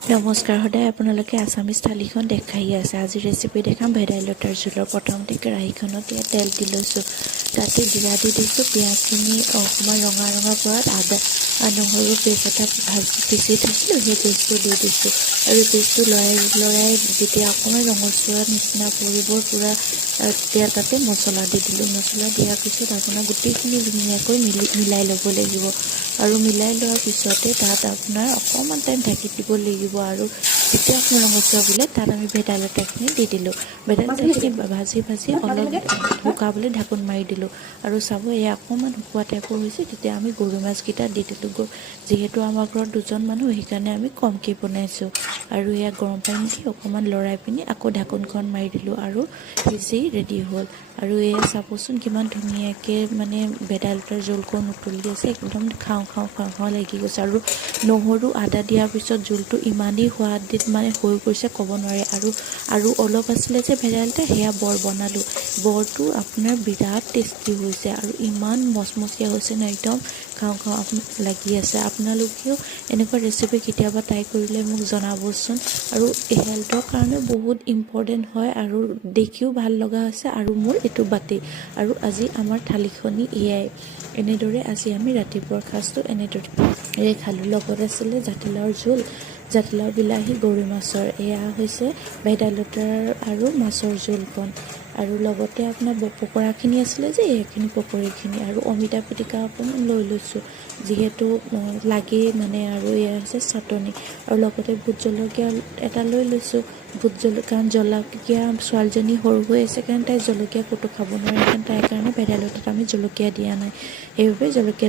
নমস্কাৰ, সদায় আপোনালোকে আছামিজ থালিখন দেখাই আছে। আজি ৰেচিপি দেখাম ভেদাইলতাৰ জোলৰ। প্ৰথমতে কেৰাহীখনত তেল দি লৈছোঁ, তাতে জিৰা দি দিছোঁ। পিঁয়াজখিনি অকণমান ৰঙা পৰাত আদা নহৰু পেষ্ট এটা পিচি থৈছিলোঁ, সেই পেষ্টটো দি দিছোঁ আৰু পেষ্টটো লৰাই যেতিয়া অকণমান ৰঙচুৱা নিচিনা পৰিব পূৰা, তেতিয়া তাতে মছলা দি দিলোঁ। মছলা দিয়াৰ পিছত আপোনাৰ গোটেইখিনি ধুনীয়াকৈ মিলাই ল'ব লাগিব আৰু মিলাই লোৱাৰ পিছতে তাত আপোনাৰ অকণমান টাইম ঢাকি দিব লাগিব আৰু যেতিয়া আপোনাৰ ৰঙচুৱা বোলে তাত আমি ভেদাইলতাখিনি দি দিলোঁ। ভেদাইলতাখিনি ভাজি অলপ শুকাবলৈ ঢাকোন মাৰি দিলোঁ আৰু চাব এয়া অকণমান শুকোৱা টাইপৰ হৈছে। তেতিয়া আমি গৰৈ মাছকেইটা দি দিলোঁ। যিহেতু আমাৰ ঘৰত দুজন মানুহ, সেইকাৰণে আমি কমকৈ বনাইছোঁ আৰু এয়া গৰম পানী দি অকণমান লৰাই পিনি আকৌ ঢাকোনখন মাৰি দিলোঁ আৰু সিজি ৰেডি হ'ল। আৰু এয়া চাবচোন কিমান ধুনীয়াকৈ মানে ভেদাইলতাৰ জোলকণ উতলি আছে, একদম খাওঁ লাগি গৈছে। আৰু নহৰু আদা দিয়াৰ পিছত জোলটো ইমানেই সোৱাদিত মানে হৈ গৈছে ক'ব নোৱাৰে। আৰু অলপ আছিলে যে ভেদাইলতা, সেয়া বৰ বনালোঁ। বৰটো আপোনাৰ বিৰাট টেষ্টি হৈছে আৰু ইমান মচমচীয়া হৈছে ন, একদম খাওঁ লাগি আছে। আপোনালোকেও এনেকুৱা ৰেচিপি কেতিয়াবা ট্ৰাই কৰিলে মোক জনাবচোন। আৰু হেল্থৰ কাৰণে বহুত ইম্পৰ্টেণ্ট হয় আৰু দেখিও ভাল লগা হৈছে। আৰু মোৰ এইটো বাতি আৰু আজি আমাৰ থালিখনি এয়াই। এনেদৰে আজি আমি ৰাতিপুৱাৰ সাজটো এনেদৰে খালোঁ। লগত আছিলে জাতিলাওৰ জোল, জাতিলাও বিলাহী গৰৈ মাছৰ। এয়া হৈছে ভেদাইলতাৰ আৰু মাছৰ জোলকণ। আৰু লগতে আপোনাৰ পকৰাখিনি আছিলে যে, এইখিনি পকৰীখিনি আৰু অমিতা পিটিকা অকণমান লৈ লৈছোঁ, যিহেতু লাগেই মানে। আৰু এয়া হৈছে চাটনি আৰু লগতে ভোট জলকীয়া এটা লৈ লৈছোঁ। কাৰণ জলকীয়া ছোৱালীজনী সৰু হৈ আছে কাৰণে তাই জলকীয়া ক'তো খাব নোৱাৰে, তাইৰ কাৰণে ভেদাইলতাত আমি জলকীয়া দিয়া নাই, সেইবাবে জলকীয়া